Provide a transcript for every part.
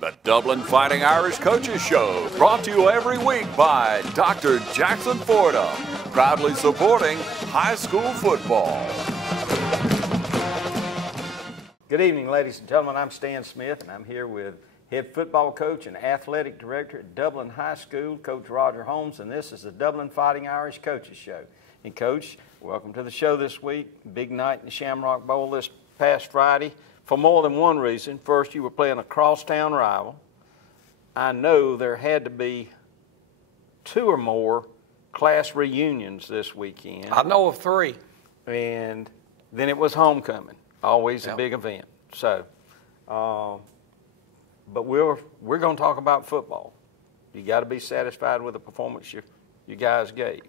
The Dublin Fighting Irish Coaches Show, brought to you every week by Dr. Jackson Forda, proudly supporting high school football. Good evening, ladies and gentlemen. I'm Stan Smith, and I'm here with head football coach and athletic director at Dublin High School, Coach Roger Holmes, and this is the Dublin Fighting Irish Coaches Show. And, Coach, welcome to the show this week. Big night in the Shamrock Bowl this past Friday for more than one reason. First, you were playing a crosstown rival. I know there had to be 2 or more class reunions this weekend. I know of 3. And then it was homecoming, always a big event. So, but we're going to talk about football. You got to be satisfied with the performance you guys gave.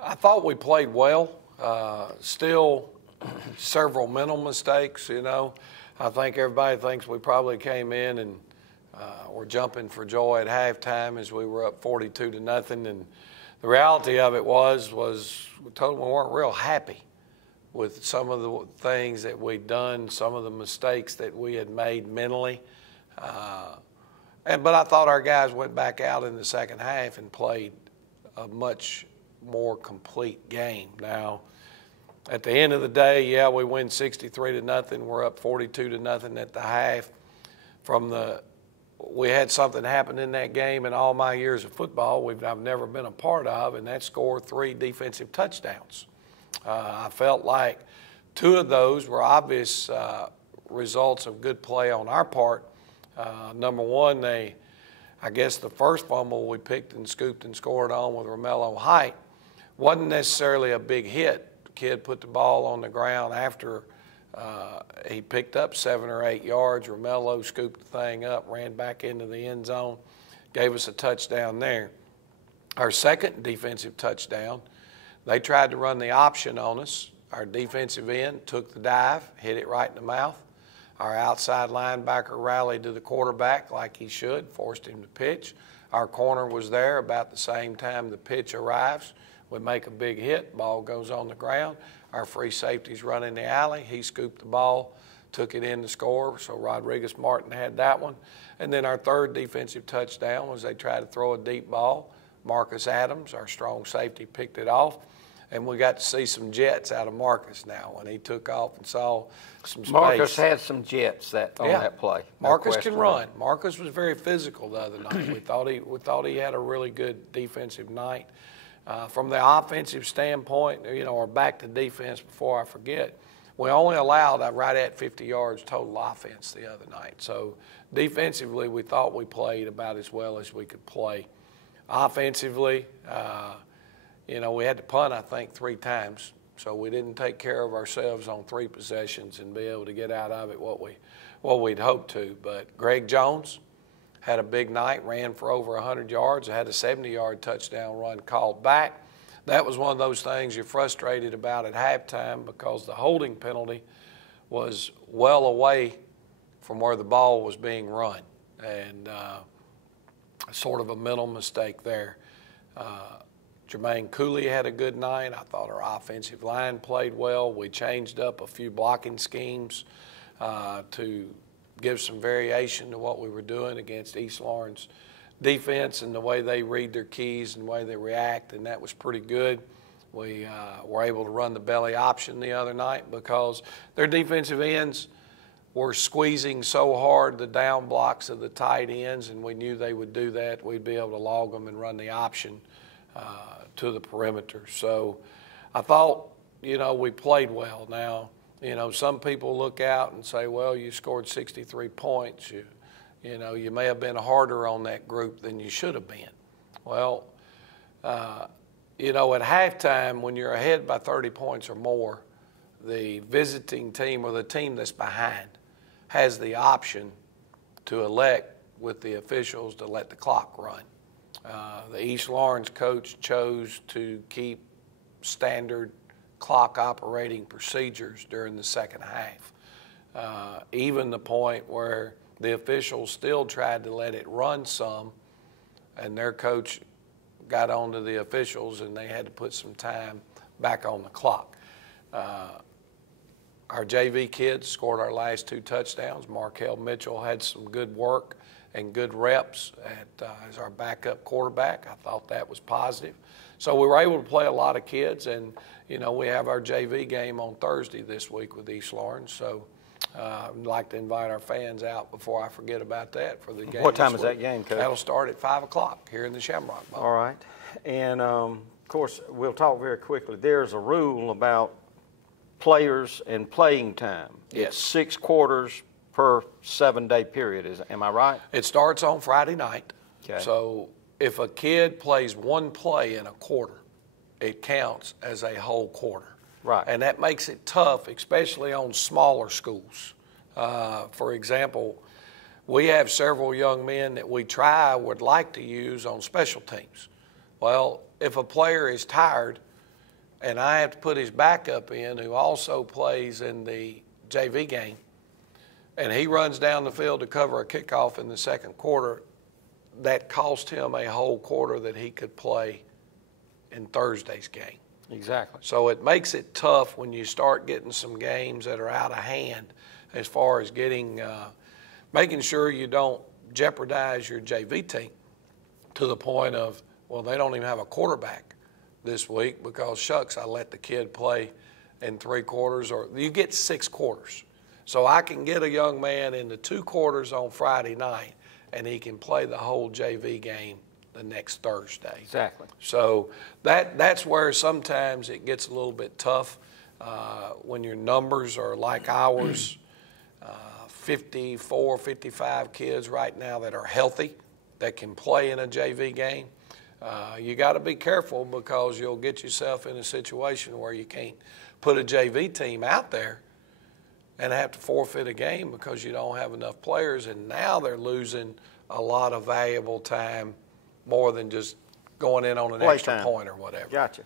I thought we played well. Still several mental mistakes, you know. I think everybody thinks we probably came in and were jumping for joy at halftime as we were up 42-0. And the reality of it was we told them we weren't real happy with some of the things that we'd done, some of the mistakes that we had made mentally. But I thought our guys went back out in the second half and played a much more complete game. Now, at the end of the day, yeah, we win 63-0. We're up 42-0 at the half. We had something happen in that game in all my years of football I've never been a part of, and that scored 3 defensive touchdowns. I felt like 2 of those were obvious results of good play on our part. Number one, I guess the first fumble we picked and scooped and scored on with Romello Height wasn't necessarily a big hit. The kid put the ball on the ground after he picked up 7 or 8 yards. Romello scooped the thing up, ran back into the end zone, gave us a touchdown there. Our second defensive touchdown, they tried to run the option on us. Our defensive end took the dive, hit it right in the mouth. Our outside linebacker rallied to the quarterback like he should, forced him to pitch. Our corner was there about the same time the pitch arrives. We make a big hit, ball goes on the ground. Our free safety's running the alley. He scooped the ball, took it in to score, so Rodriguez Martin had that one. And then our third defensive touchdown was they tried to throw a deep ball. Marcus Adams, our strong safety, picked it off. And we got to see some jets out of Marcus now when he took off and saw some space. Marcus had some jets on that play. Marcus can run. Marcus was very physical the other night. We thought he had a really good defensive night. From the offensive standpoint, or back to defense before I forget, we only allowed right at 50 yards total offense the other night. So defensively, we thought we played about as well as we could play. Offensively, we had to punt, I think, 3 times. So we didn't take care of ourselves on 3 possessions and be able to get out of it what we'd hoped to. But Greg Jones had a big night, ran for over 100 yards, had a 70-yard touchdown run called back. That was one of those things you're frustrated about at halftime because the holding penalty was well away from where the ball was being run. And sort of a mental mistake there. Jermaine Cooley had a good night. I thought our offensive line played well. We changed up a few blocking schemes to give some variation to what we were doing against East Lawrence defense and the way they read their keys and the way they react, and that was pretty good. We were able to run the belly option the other night because their defensive ends were squeezing so hard the down blocks of the tight ends, and we knew they would do that. We'd be able to log them and run the option to the perimeter. So I thought, we played well. Now, some people look out and say, well, you scored 63 points. You may have been harder on that group than you should have been. Well, at halftime, when you're ahead by 30 points or more, the visiting team or the team that's behind has the option to elect with the officials to let the clock run. The East Lawrence coach chose to keep standard clock operating procedures during the second half, even the point where the officials still tried to let it run some, and their coach got on to the officials and they had to put some time back on the clock. Our JV kids scored our last 2 touchdowns. Markel Mitchell had some good work and good reps as our backup quarterback. I thought that was positive. So we were able to play a lot of kids, and, you know, we have our JV game on Thursday this week with East Lawrence. So I'd like to invite our fans out before I forget about that for the game. What time is that game, Coach? That'll start at 5 o'clock here in the Shamrock Bowl. All right. And, of course, we'll talk very quickly. There's a rule about players and playing time. Yes. It's 6 quarters per 7-day period. Am I right? It starts on Friday night. Okay. So if a kid plays one play in a quarter, it counts as a whole quarter. Right. And that makes it tough, especially on smaller schools. For example, we have several young men that we would like to use on special teams. Well, if a player is tired and I have to put his backup in who also plays in the JV game, and he runs down the field to cover a kickoff in the second quarter, that cost him a whole quarter that he could play in Thursday's game. Exactly. So it makes it tough when you start getting some games that are out of hand as far as making sure you don't jeopardize your JV team to the point of, well, they don't even have a quarterback this week because, shucks, I let the kid play in 3 quarters, or you get 6 quarters. So I can get a young man into 2 quarters on Friday night, and he can play the whole JV game the next Thursday. Exactly. So that's where sometimes it gets a little bit tough when your numbers are like ours, 54, 55 kids right now that are healthy that can play in a JV game. You got to be careful because you'll get yourself in a situation where you can't put a JV team out there and have to forfeit a game because you don't have enough players, and now they're losing a lot of valuable time more than just going in on an extra point or whatever. Gotcha.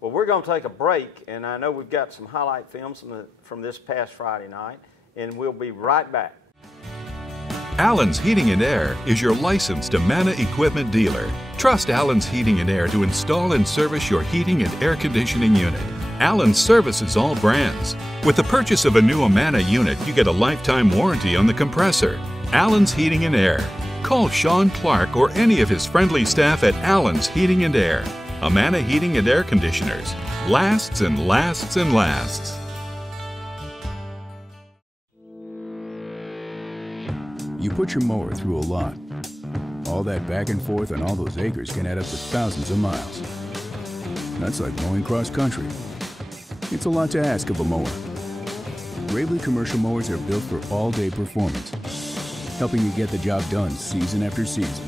Well, we're going to take a break, and I know we've got some highlight films from this past Friday night, and we'll be right back. Allen's Heating and Air is your licensed Amana equipment dealer. Trust Allen's Heating and Air to install and service your heating and air conditioning unit. Allen services all brands. With the purchase of a new Amana unit, you get a lifetime warranty on the compressor. Allen's Heating and Air. Call Sean Clark or any of his friendly staff at Allen's Heating and Air. Amana Heating and Air Conditioners. Lasts and lasts and lasts. You put your mower through a lot. All that back and forth on all those acres can add up to thousands of miles. That's like mowing cross country. It's a lot to ask of a mower. Gravely commercial mowers are built for all-day performance, helping you get the job done season after season,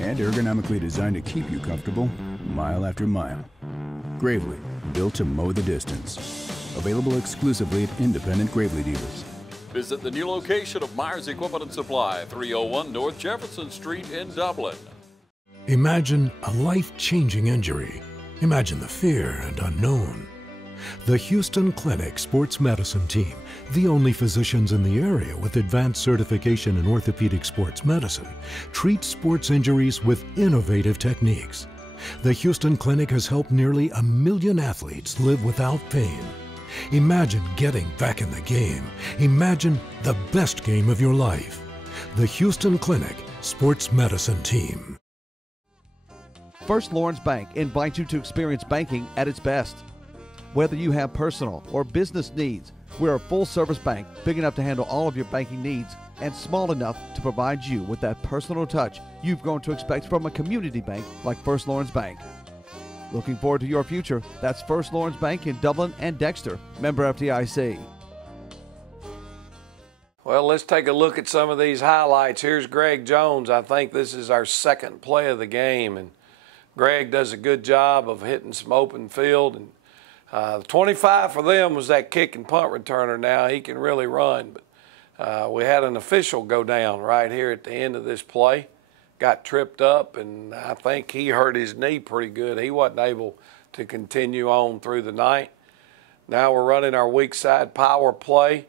and ergonomically designed to keep you comfortable mile after mile. Gravely, built to mow the distance. Available exclusively at independent Gravely dealers. Visit the new location of Myers Equipment and Supply, 301 North Jefferson Street in Dublin. Imagine a life-changing injury. Imagine the fear and unknown. The Houston Clinic Sports Medicine Team, the only physicians in the area with advanced certification in orthopedic sports medicine, treats sports injuries with innovative techniques. The Houston Clinic has helped nearly 1 million athletes live without pain. Imagine getting back in the game. Imagine the best game of your life. The Houston Clinic Sports Medicine Team. First Lawrence Bank invites you to experience banking at its best. Whether you have personal or business needs, we're a full-service bank big enough to handle all of your banking needs and small enough to provide you with that personal touch you've grown to expect from a community bank like First Lawrence Bank. Looking forward to your future. That's First Lawrence Bank in Dublin and Dexter, member FDIC. Well, let's take a look at some of these highlights. Here's Greg Jones. I think this is our second play of the game, and Greg does a good job of hitting some open field. And the 25 for them was that kick and punt returner. Now he can really run, but we had an official go down right here at the end of this play. Got tripped up, and I think he hurt his knee pretty good. He wasn't able to continue on through the night. Now we're running our weak side power play.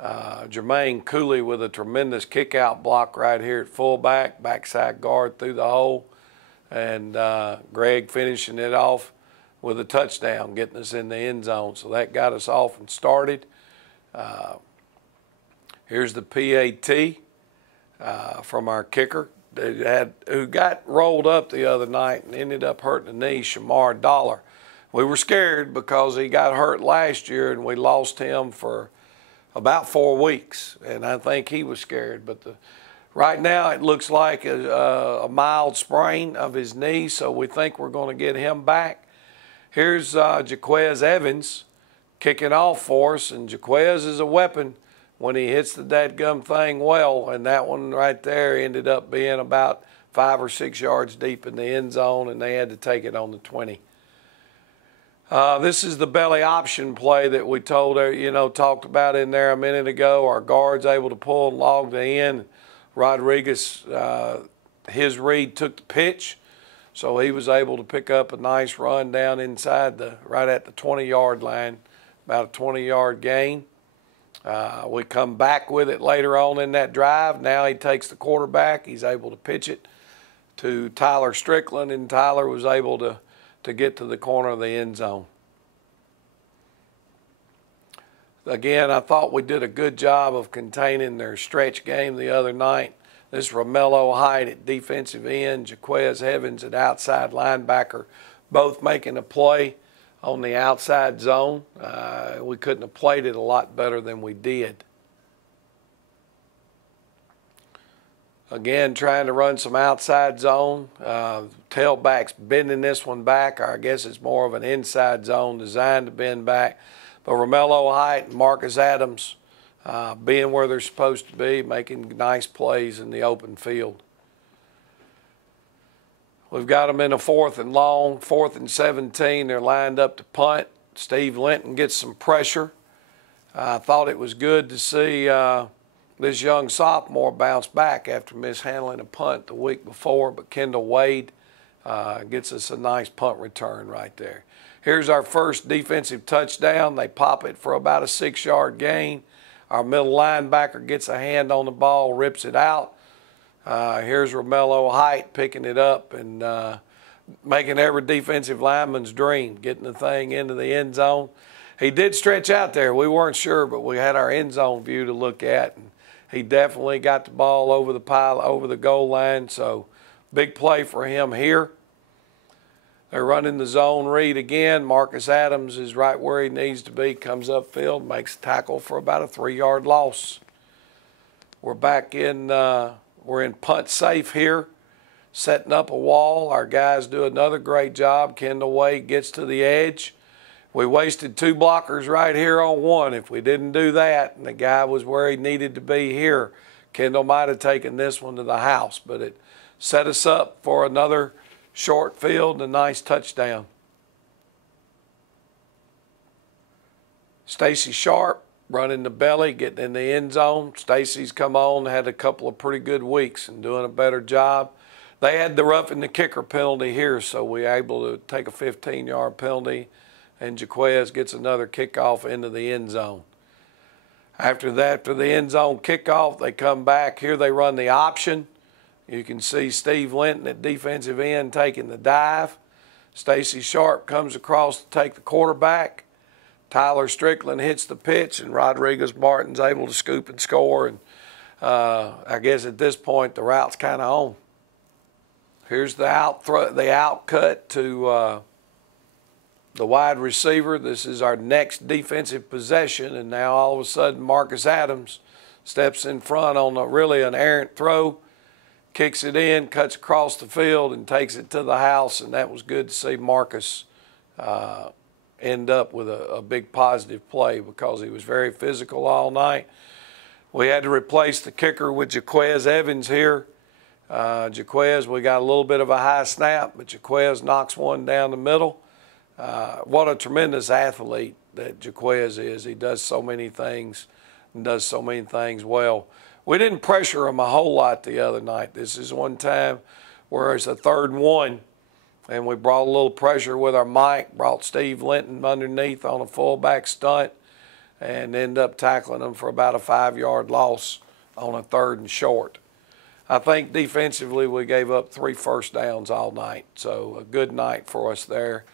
Jermaine Cooley with a tremendous kick-out block right here at fullback, backside guard through the hole, and Greg finishing it off with a touchdown, getting us in the end zone. So that got us off and started. Here's the PAT. from our kicker who got rolled up the other night and ended up hurting the knee, Shamar Dollar. We were scared because he got hurt last year and we lost him for about 4 weeks, and I think he was scared. But right now it looks like a mild sprain of his knee, so we think we're going to get him back. Here's Jaquez Evans kicking off for us, and Jaquez is a weapon when he hits the dadgum thing well, and that one right there ended up being about 5 or 6 yards deep in the end zone, and they had to take it on the 20. This is the belly option play that we talked about in there a minute ago. Our guard's able to pull and log the end. Rodriguez, his read took the pitch, so he was able to pick up a nice run down inside right at the 20-yard line, about a 20-yard gain. We come back with it later on in that drive. Now he takes the quarterback. He's able to pitch it to Tyler Strickland, and Tyler was able to get to the corner of the end zone. Again, I thought we did a good job of containing their stretch game the other night. This Romello Height at defensive end, Jaquez Evans at outside linebacker, both making a play on the outside zone. We couldn't have played it a lot better than we did. Again, trying to run some outside zone. Tailback's bending this one back, or I guess it's more of an inside zone designed to bend back. But Romello Height and Marcus Adams being where they're supposed to be, making nice plays in the open field. We've got them in a 4th and long, 4th and 17. They're lined up to punt. Steve Linton gets some pressure. I thought it was good to see this young sophomore bounce back after mishandling a punt the week before, but Kendall Wade gets us a nice punt return right there. Here's our first defensive touchdown. They pop it for about a 6-yard gain. Our middle linebacker gets a hand on the ball, rips it out. Here's Romello Height picking it up and making every defensive lineman's dream, getting the thing into the end zone. He did stretch out there. We weren't sure, but we had our end zone view to look at. And he definitely got the ball over the goal line, so big play for him here. They're running the zone read again. Marcus Adams is right where he needs to be, comes upfield, makes a tackle for about a 3-yard loss. We're back in, we're in punt safe here, setting up a wall. Our guys do another great job. Kendall Wade gets to the edge. We wasted 2 blockers right here on one. If we didn't do that and the guy was where he needed to be here, Kendall might have taken this one to the house, but it set us up for another short field and a nice touchdown. Stacy Sharp running the belly, getting in the end zone. Stacy's come on, had a couple of pretty good weeks and doing a better job. They had the roughing the kicker penalty here, so we were able to take a 15-yard penalty, and Jaquez gets another kickoff into the end zone. After the end zone kickoff, they come back. Here they run the option. You can see Steve Linton at defensive end taking the dive. Stacy Sharp comes across to take the quarterback. Tyler Strickland hits the pitch, and Rodriguez Martin's able to scoop and score. And I guess at this point the route's kind of on. Here's the out cut to the wide receiver. This is our next defensive possession, and now all of a sudden Marcus Adams steps in front on really an errant throw, kicks it in, cuts across the field, and takes it to the house, and that was good to see Marcus end up with a big positive play because he was very physical all night. We had to replace the kicker with Jaquez Evans here. Jaquez, we got a little bit of a high snap, but Jaquez knocks one down the middle. What a tremendous athlete that Jaquez is. He does so many things and does so many things well. We didn't pressure him a whole lot the other night. This is one time where it's a 3rd and 1, and we brought a little pressure with our mic, brought Steve Linton underneath on a fullback stunt, and ended up tackling him for about a 5-yard loss on a 3rd and short. I think defensively we gave up 3 first downs all night, so a good night for us there.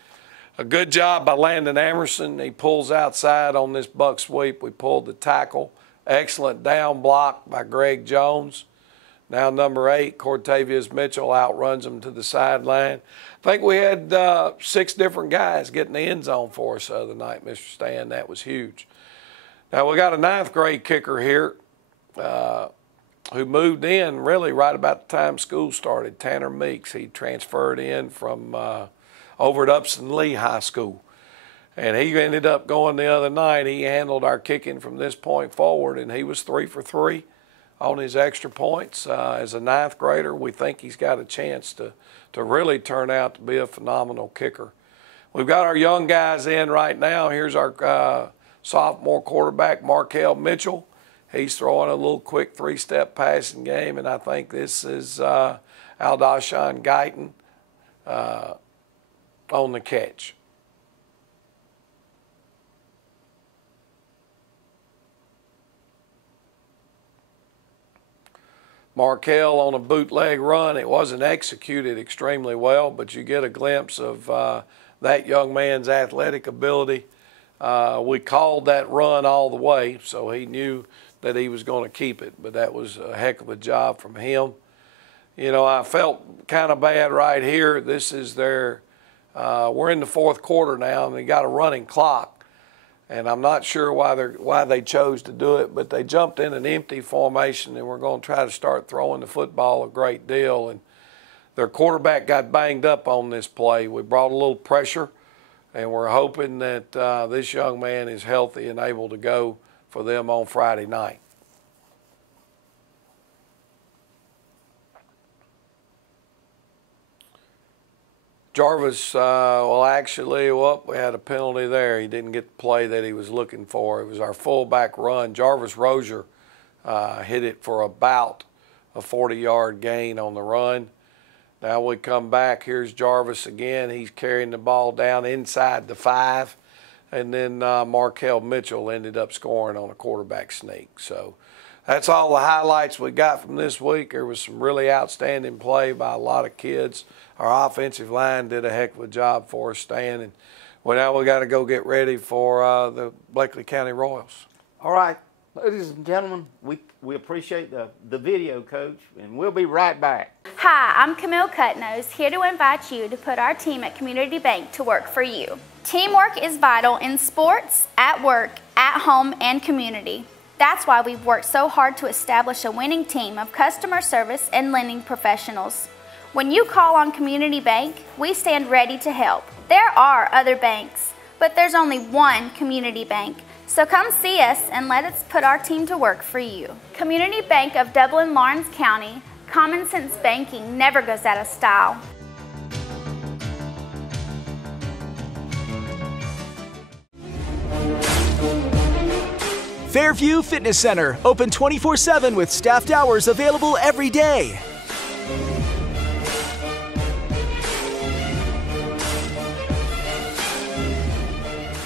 A good job by Landon Emerson. He pulls outside on this buck sweep. We pulled the tackle. Excellent down block by Greg Jones. Now number 8, Cortavius Mitchell, outruns him to the sideline. I think we had 6 different guys get in the end zone for us the other night, Mr. Stan. That was huge. Now we got a 9th grade kicker here who moved in really right about the time school started, Tanner Meeks. He transferred in from over at Upson Lee High School. And he ended up going the other night. He handled our kicking from this point forward, and he was 3 for 3 on his extra points. As a 9th grader, we think he's got a chance to really turn out to be a phenomenal kicker. We've got our young guys in right now. Here's our sophomore quarterback, Markel Mitchell. He's throwing a little quick 3-step passing game, and I think this is Aldashon Guyton on the catch. Markel on a bootleg run. It wasn't executed extremely well, but you get a glimpse of that young man's athletic ability. We called that run all the way, so he knew that he was going to keep it, but that was a heck of a job from him. You know, I felt kind of bad right here. This is their, we're in the 4th quarter now, and they got a running clock. And I'm not sure why they chose to do it, but they jumped in an empty formation, and we're going to try to start throwing the football a great deal. And their quarterback got banged up on this play. We brought a little pressure, and we're hoping that this young man is healthy and able to go for them on Friday night. Jarvis, we had a penalty there. He didn't get the play that he was looking for. It was our fullback run. Jarvis Rozier hit it for about a 40-yard gain on the run. Now we come back. Here's Jarvis again. He's carrying the ball down inside the 5. And then Markel Mitchell ended up scoring on a quarterback sneak. So that's all the highlights we got from this week. There was some really outstanding play by a lot of kids. Our offensive line did a heck of a job for us, Stan. And now we got to go get ready for the Bleckley County Royals. All right, ladies and gentlemen, we appreciate the video, Coach, and we'll be right back. Hi, I'm Camille Cutnose, here to invite you to put our team at Community Bank to work for you. Teamwork is vital in sports, at work, at home, and community. That's why we've worked so hard to establish a winning team of customer service and lending professionals. When you call on Community Bank, we stand ready to help. There are other banks, but there's only one Community Bank. So come see us and let us put our team to work for you. Community Bank of Dublin-Lawrence County, common sense banking never goes out of style. Fairview Fitness Center, open 24/7 with staffed hours available every day.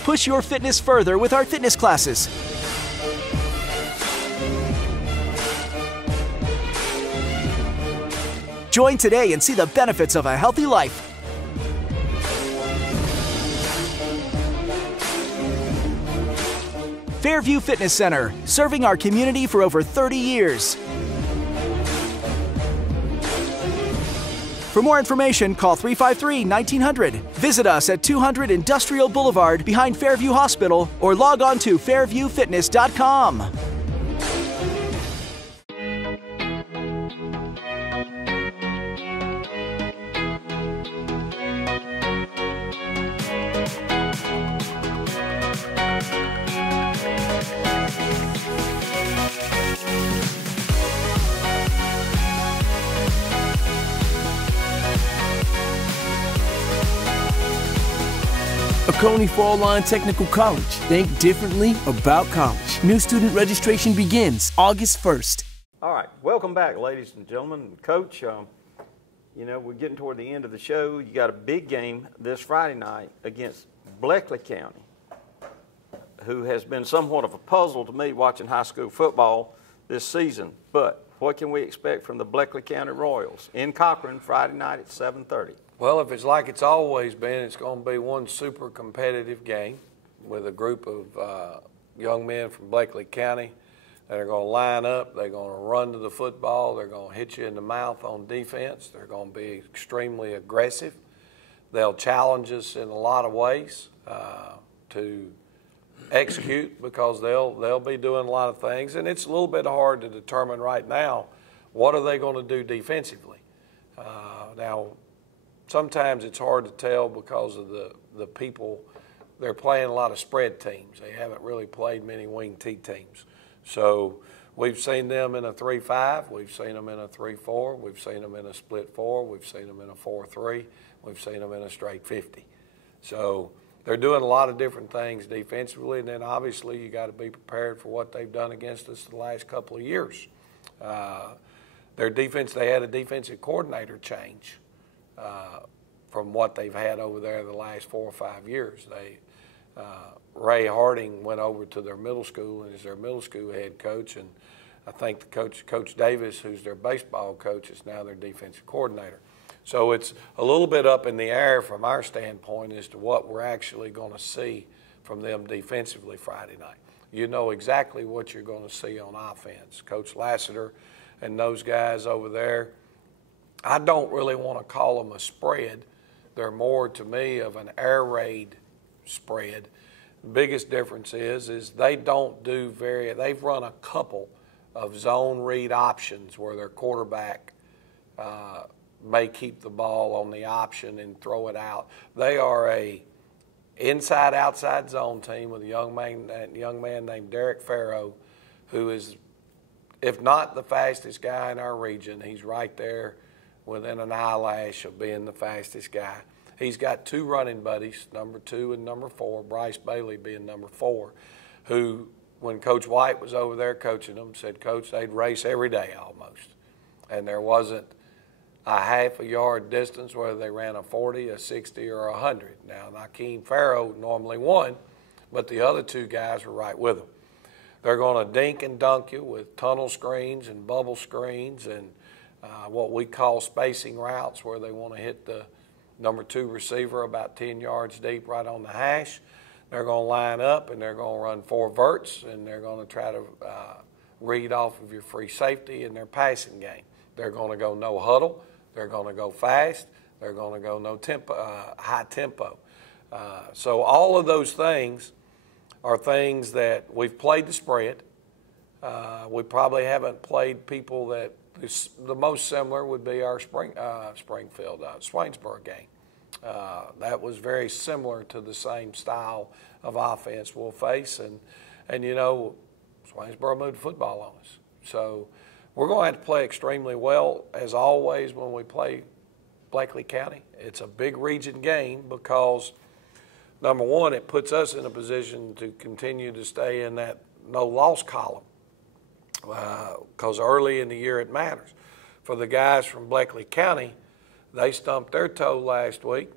Push your fitness further with our fitness classes. Join today and see the benefits of a healthy life. Fairview Fitness Center, serving our community for over 30 years. For more information, call 353-1900. Visit us at 200 Industrial Boulevard behind Fairview Hospital or log on to fairviewfitness.com. Oconee Fall Line Technical College. Think differently about college. New student registration begins August 1st. All right, welcome back, ladies and gentlemen. Coach, you know, we're getting toward the end of the show. You got a big game this Friday night against Bleckley County, who has been somewhat of a puzzle to me watching high school football this season. But what can we expect from the Bleckley County Royals in Cochran Friday night at 7:30? Well, if it's like it's always been, it's going to be one super competitive game with a group of young men from Bleckley County that are going to line up. They're going to run to the football. They're going to hit you in the mouth on defense. They're going to be extremely aggressive. They'll challenge us in a lot of ways to execute, because they'll be doing a lot of things. And it's a little bit hard to determine right now, what are they going to do defensively. Now, sometimes it's hard to tell because of the people. They're playing a lot of spread teams. They haven't really played many wing T teams. So we've seen them in a 3-5. We've seen them in a 3-4. We've seen them in a split 4. We've seen them in a 4-3. We've seen them in a straight 50. So they're doing a lot of different things defensively, and then obviously you got to be prepared for what they've done against us the last couple of years. Their defense, they had a defensive coordinator change from what they've had over there the last 4 or 5 years. Ray Harding went over to their middle school and is their middle school head coach, and I think the Coach Davis, who's their baseball coach, is now their defensive coordinator. So it's a little bit up in the air from our standpoint as to what we're actually going to see from them defensively Friday night. You know exactly what you're going to see on offense. Coach Lassiter and those guys over there, I don't really want to call them a spread. They're more, to me, of an air raid spread. The biggest difference is they don't do they've run a couple of zone read options where their quarterback may keep the ball on the option and throw it out. They are a inside-outside zone team with a young man named Derek Farrow, who is, if not the fastest guy in our region, he's right there within an eyelash of being the fastest guy. He's got 2 running buddies, number 2 and number 4, Bryce Bailey being number 4, who, when Coach White was over there coaching them, said, Coach, they'd race every day almost. And there wasn't a half a yard distance whether they ran a 40, a 60, or 100. Now, Nakeem Farrow normally won, but the other 2 guys were right with him. They're going to dink and dunk you with tunnel screens and bubble screens and what we call spacing routes, where they want to hit the number 2 receiver about 10 yards deep right on the hash. They're going to line up and they're going to run 4 verts, and they're going to try to read off of your free safety in their passing game. They're going to go no huddle. They're going to go fast. They're going to go no tempo, high tempo. So all of those things are things that we've played the spread. We probably haven't played people that the most similar would be our Swainsboro game. That was very similar to the same style of offense we'll face, and you know, Swainsboro moved football on us. So we're going to have to play extremely well, as always, when we play Bleckley County. It's a big region game because, number one, it puts us in a position to continue to stay in that no-loss column, because early in the year it matters. For the guys from Bleckley County, they stumped their toe last week.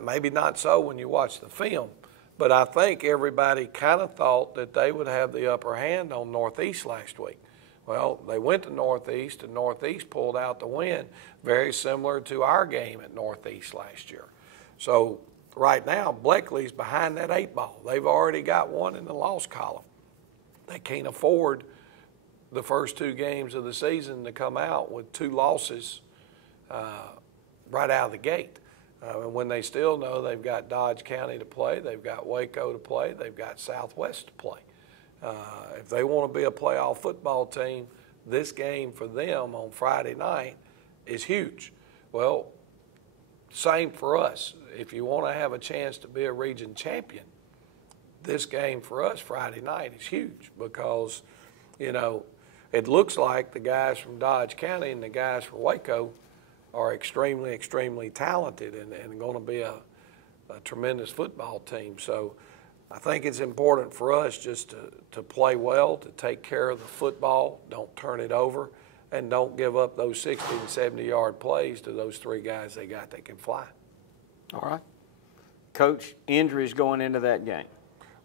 Maybe not so when you watch the film, but I think everybody kind of thought that they would have the upper hand on Northeast last week. Well, they went to Northeast, and Northeast pulled out the win, very similar to our game at Northeast last year. So right now, Bleckley's behind that 8 ball. They've already got one in the loss column. They can't afford the first 2 games of the season to come out with 2 losses right out of the gate. When they still know they've got Dodge County to play, they've got Waco to play, they've got Southwest to play. If they want to be a playoff football team, this game for them on Friday night is huge. Well, same for us. If you want to have a chance to be a region champion, this game for us Friday night is huge because, you know, it looks like the guys from Dodge County and the guys from Waco are extremely, extremely talented and going to be a tremendous football team. So I think it's important for us just to play well, to take care of the football, don't turn it over, and don't give up those 60 and 70-yard plays to those 3 guys they got that can fly. All right. Coach, injuries going into that game?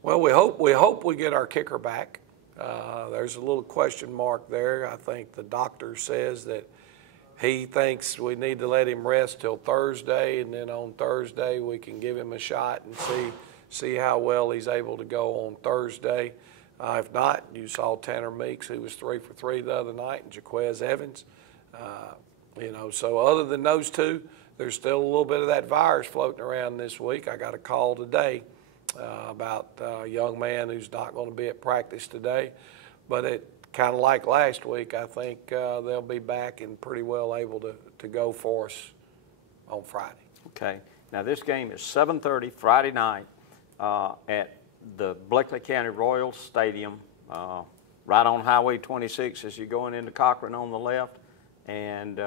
Well, we hope we get our kicker back. There's a little question mark there. I think the doctor says that he thinks we need to let him rest till Thursday, and then on Thursday we can give him a shot and see how well he's able to go on Thursday. If not, you saw Tanner Meeks, who was 3 for 3 the other night, and Jaquez Evans. You know, so other than those two, there's still a little bit of that virus floating around this week. I got a call today about a young man who's not going to be at practice today, but it kind of like last week, I think they'll be back and pretty well able to go for us on Friday. Okay. Now this game is 7:30 Friday night at the Bleckley County Royals Stadium, right on Highway 26 as you're going into Cochran on the left, and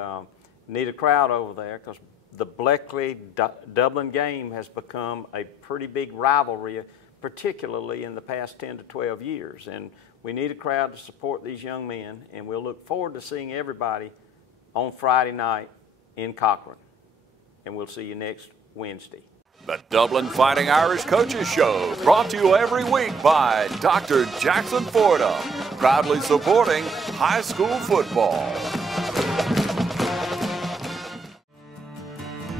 need a crowd over there because the Bleckley-Dublin game has become a pretty big rivalry, particularly in the past 10 to 12 years. And we need a crowd to support these young men, and we'll look forward to seeing everybody on Friday night in Cochran. And we'll see you next Wednesday. The Dublin Fighting Irish Coaches Show, brought to you every week by Dr. Jackson Fordham, proudly supporting high school football.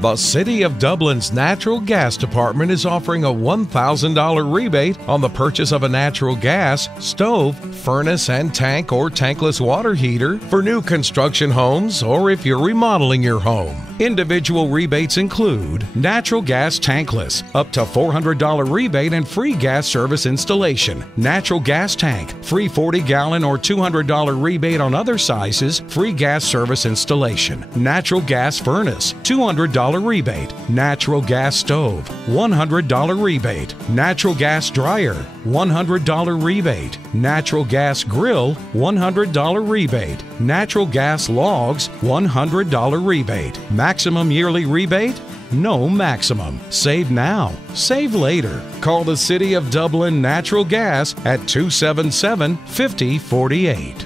The City of Dublin's Natural Gas Department is offering a $1,000 rebate on the purchase of a natural gas, stove, furnace, and tank or tankless water heater for new construction homes or if you're remodeling your home. Individual rebates include natural gas tankless, up to $400 rebate and free gas service installation. Natural gas tank, free 40-gallon or $200 rebate on other sizes, free gas service installation. Natural gas furnace, $200 rebate. Natural gas stove, $100 rebate. Natural gas dryer, $100 rebate. Natural gas grill, $100 rebate. Natural gas logs, $100 rebate. Maximum yearly rebate? No maximum. Save now. Save later. Call the City of Dublin Natural Gas at 277-5048.